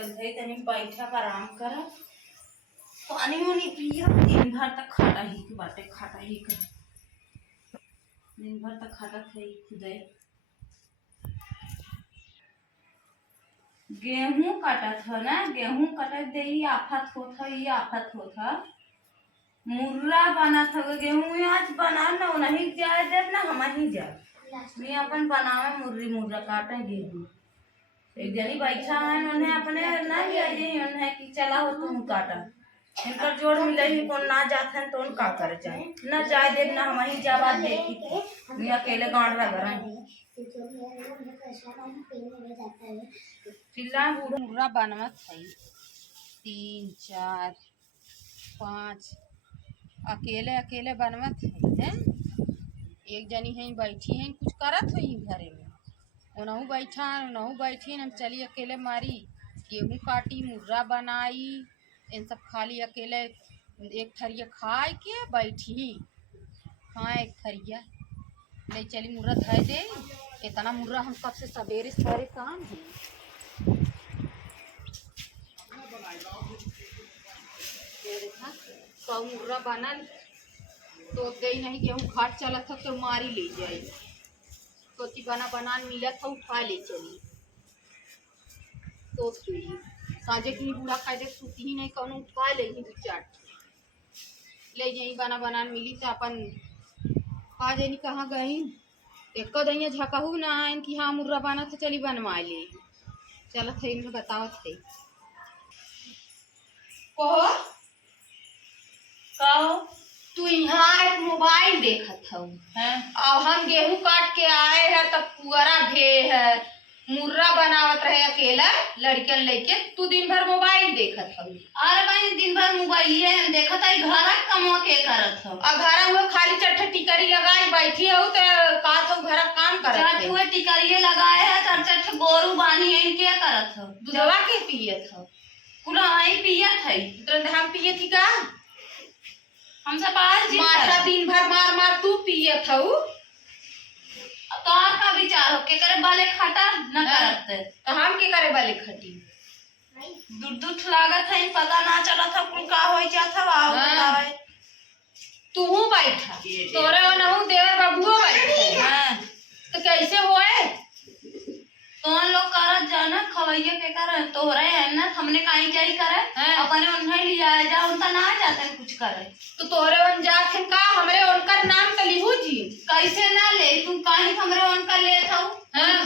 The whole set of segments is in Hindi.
चलते ही तनी बैठा कर आराम कर पानी वानी पिया। दिन भर तक खाता ही के बाटे खाता ही कर दिन भर तक खाता थे खुदे। गेहूं काटा था ना, गेहूं काटा दे ही आफत होता, ये आफत होता। मुर्रा बना था गेहूं आज बना ना नहीं जाए देव ना हम ही जाए मैं अपन बनावे मुर्री मुर्रा काटे गेहूं। एक जनी बैठा है उन्हें अपने ना लिया जी उन्हें कि चला हो तुम काटा इनकर जोड़ मिले ही कौन ना जाते हैं तो उन का कर जाए ना जाए देव ना हम ही जावा देखी मैं अकेले गांड रह रहे चिल्ला मुर्रा बनवत है 3 4 5 अकेले अकेले बनवत है। एक जनी है बैठी है कुछ करत हुई घरे में उनहु बैठा उनहु बैठी हम चली अकेले मारी गेहूं काटी मुर्रा बनाई इन सब खाली अकेले एक थरिया खाए के बैठी। हाँ एक थरिया ले चली मुर्रा धर दे इतना मुर्रा हम कब से सवेरे सारे काम है। देखा सौ मुर्रा बनल तो दे नहीं गेहूं घाट चला था तो मारी ले जाए सोची बना बना मिला था उठा ले चली तो साजे की बूढ़ा खाए दे सूती ही नहीं कौन उठा ले ही चाट ले जाई बना बना मिली तो अपन आ जानी कहाँ गई एक दैया झकाहू ना आइन कि हाँ मुर्रा बना तो चली बनवा ले चलो थे इनमें बताओ थे कहो तू यहाँ एक मोबाइल देखत हूँ और हम गेहूं काट के आए हैं तब पुअरा भे है मुर्रा बनावत रहे अकेला लड़कियन लेके तू दिन भर मोबाइल देखत हूँ। अरे भाई दिन भर मोबाइल हम देखत है घर कमवा के करत हूँ और घर हुए खाली चट्टे टिकरी लगाई बैठी हूँ तो का तो घर काम करत हुए टिकरिये लगाए है चार चट्टे गोरू बानी है इनके करत हूँ दूधवा के पियत हूँ पूरा आई पियत है तुरंत हम पिए थी का हमसे बाहर माथा दिन भर मार मार तू पियत हूँ तोहर का विचार हो के करे बाले खटा न करते तो हम के करे बाले खटी दूध लागत है पता ना चला था कुल का होई जात था आओ बतावे तू बैठा तोरे नहु देवर बाबूओ बैठे हां तो कैसे होए कौन लोग करत जाना खवैया के करे तोरे है ना हमने काई जाई करे अपने उन्हें लिया जा उनका ना जाते कुछ करे तो तोरे उन जात है का हमरे उनका नाम तो लिहू जी कैसे ना ले तू काहे हमरे उनका ले थाऊ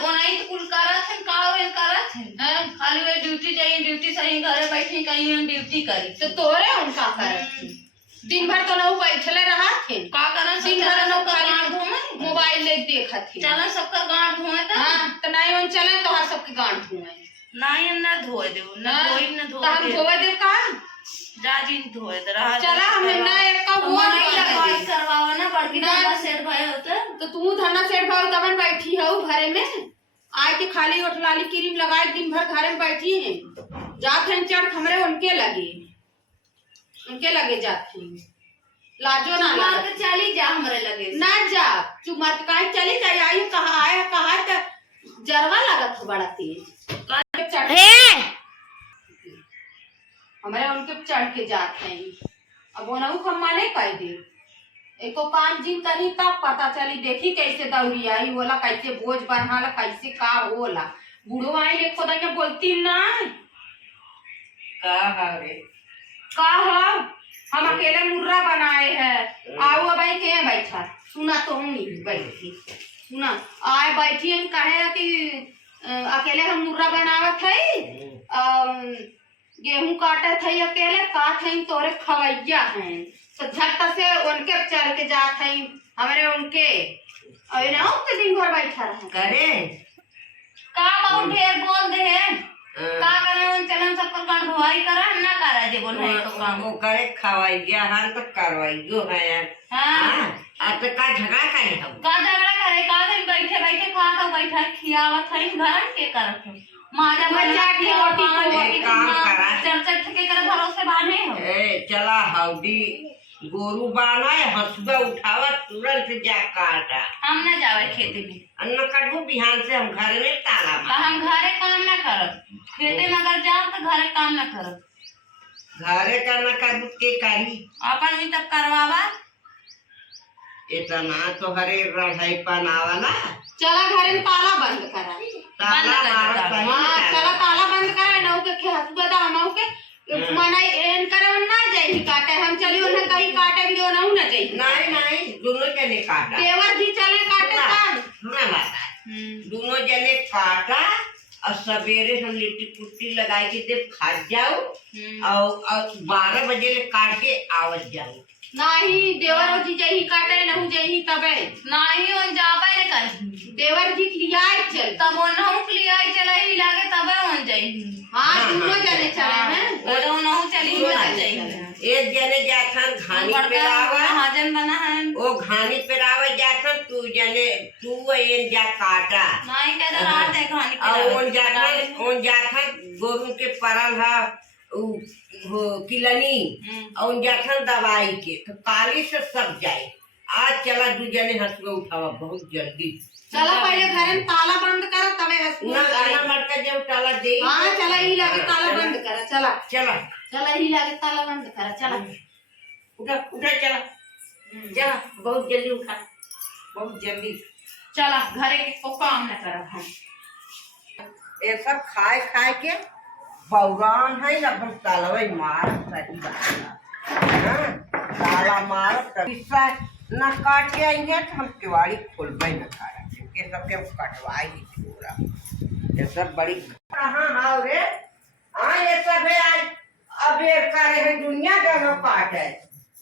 ओनाई तो कुल करत है का वे करत है खाली वे ड्यूटी जाई ड्यूटी सही घरे बैठी कहीं हम ड्यूटी करी तो तोरे उनका करत दिन भर तो नहु बैठले रहा थे का करन दिन भर नहु खाली घूमे मोबाइल ले देखत थे चला सबका गांठ धोए त हां त नहीं उन चले तो हर सबके गांठ धोए नहीं हम ना धोए देव ना कोई ना धोए हम धोए देव का जाजी धोए रहा चला हम ना एक का वो नहीं करवावा ना बड़की धना सेठ भाई होते तो तू धना सेठ भाई तबन बैठी हो घरे में आए के खाली ओठलाली क्रीम लगाए दिन भर घरे में बैठी है जात हैं चढ़ हमरे उनके लगे जाती लाजो ना लगे चली जा हमरे लगे ना जा चुप मत काहे चली जा आई कहां आए कहां त जरवा लगत हो बड़ा तेज हमरे उनके चढ़ के जाते हैं अब वो नहु हम माने कह दे एको काम जिन तनी तब पता चली देखी कैसे दौड़ी आई होला कैसे बोझ बनहाला कैसे का होला बूढ़ो आई ले खुदा के बोलती ना का हरे का हम अकेले मुर्रा बनाए हैं आओ अब के बैठा सुना तो हम नहीं बैठी सुना आए बैठी हम कहे कि अकेले हम मुर्रा बनावत है गेहूं काटे थे अकेले काट है तोरे खवैया हैं तो झट से उनके चढ़ के जात है हमारे उनके और ना तो दिन भर बैठा रहा करे का बहुत ढेर बोल दे का करे उन चलन सबका काम धोई करा ना करा जे बोल है तो काम वो करे खवाई गया हां तो करवाई जो है यार हां अब तो का झगड़ा करे हम का झगड़ा करे का दिन बैठे बैठे खा खा बैठा खियावत है घर के करत माजा बच्चा की रोटी काम करा चढ़ के करे भरोसे बाने हो ए चला हौदी गोरू बाना है हंसुआ उठावा तुरंत जा काटा। हम न जावे खेते में। अन्न कटबू बिहान से हम घर में ताला तो हम घरे काम न करब, खेते में अगर जाओ तो घरे काम न करब। घरे करना कटबू के करी अपन भी तब करवावा। इतना तो हरे रढ़ाई पनावाला। चला घरे में ताला बंद करा। ताला मारा सही हाँ चला ताला बंद करा नौ के हंसुआ दा हमऊ के मना एन करे ना जाई काटे हम चली उन्हें कहीं काटे भी दो ना ना जाई। नहीं दोनों जने काटा। देवर जी चले काटे तब सुना बात दोनों जने काटा और सवेरे हम लिट्टी पुट्टी लगाई के जब खा जाओ और 12 बजे ले काट के आवत जाओ। नहीं देवर जी जही काटे नहु जही तबे नहीं on जाबे ने कर देवर जी लियाई चल तब ओनहु लियाई चलाई लागे तबे on जाई। हाँ दोनों जने चले हैं वो दोनों चली जाई। एक जने जाथन घानी पे आवा महाजन बना है वो घानी पे आवा जाथन तू जने तू एन जा काटा नहीं कहता रात है घानी पे ओन जाथन गोरू के परल हा हो किलनी और जाथन दवाई के तो काली से सब जाए। आज चला दू जने हंसुआ उठावा बहुत जल्दी। चला पहले घर में ताला बंद करो तबे हंसुआ ना मटका जब ताला दे। हाँ चला ही लागे ताला बंद करा चला चला ही लागे ताला बंद करा चला उठा चला बहुत जल्दी उठा बहुत जल्दी चला घरे के को काम न करा हम ये सब खाए के भगवान है ना बस तालवे मार सही बात ताला मार किस्सा न काट के आएंगे तो हम किवाड़ी खोलबे न करा क्योंकि सबके कटवाई ही पूरा ये सब बड़ी कहाँ हाँ रे हाँ ये सब है आज अब ये करे हैं दुनिया दोनों काट है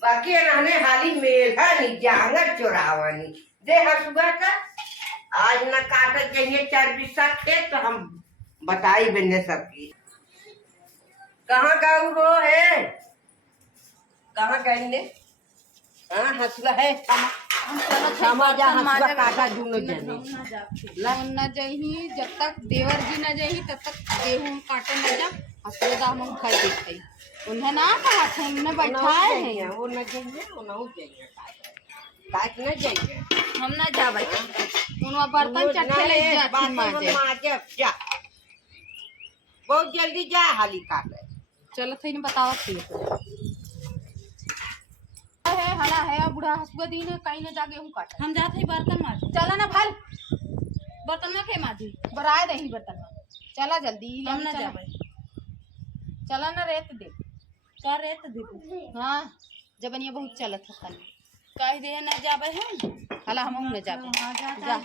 बाकी इन्होंने हाली मेला नहीं जांगर चुरावनी दे हसुआ का आज न काटत जाइए 4 बिस्सा खेत तो हम बताई बने सबकी कहाँ गाऊ हो है कहाँ गए हाँ हसुआ है समाजा हसुआ काटा दोनों जने न जही जब तक देवर जी न जही तब तक गेहूं काटे न जा हसुआ दा हम खाई देखते उन्हें ना कहा था उन्हें बैठाए हैं वो न जाइए वो न जाइए काट न जाइए हम ना जावे उनवा बर्तन चखे ले जा माजे जा बहुत जल्दी जा हाली काटे चलो थे बताओ है हला है बुढ़ा हसुआ दिन है कहीं न जाके हम काट हम जाते ही बर्तन माज चला ना भल बर्तन में के माजी बराए नहीं बर्तन में चला जल्दी हम ना जावे चला ना रेत दे का रेत दे हां जबन ये बहुत चलत है खाली कह दे ना जावे हम हला हम न जावे जा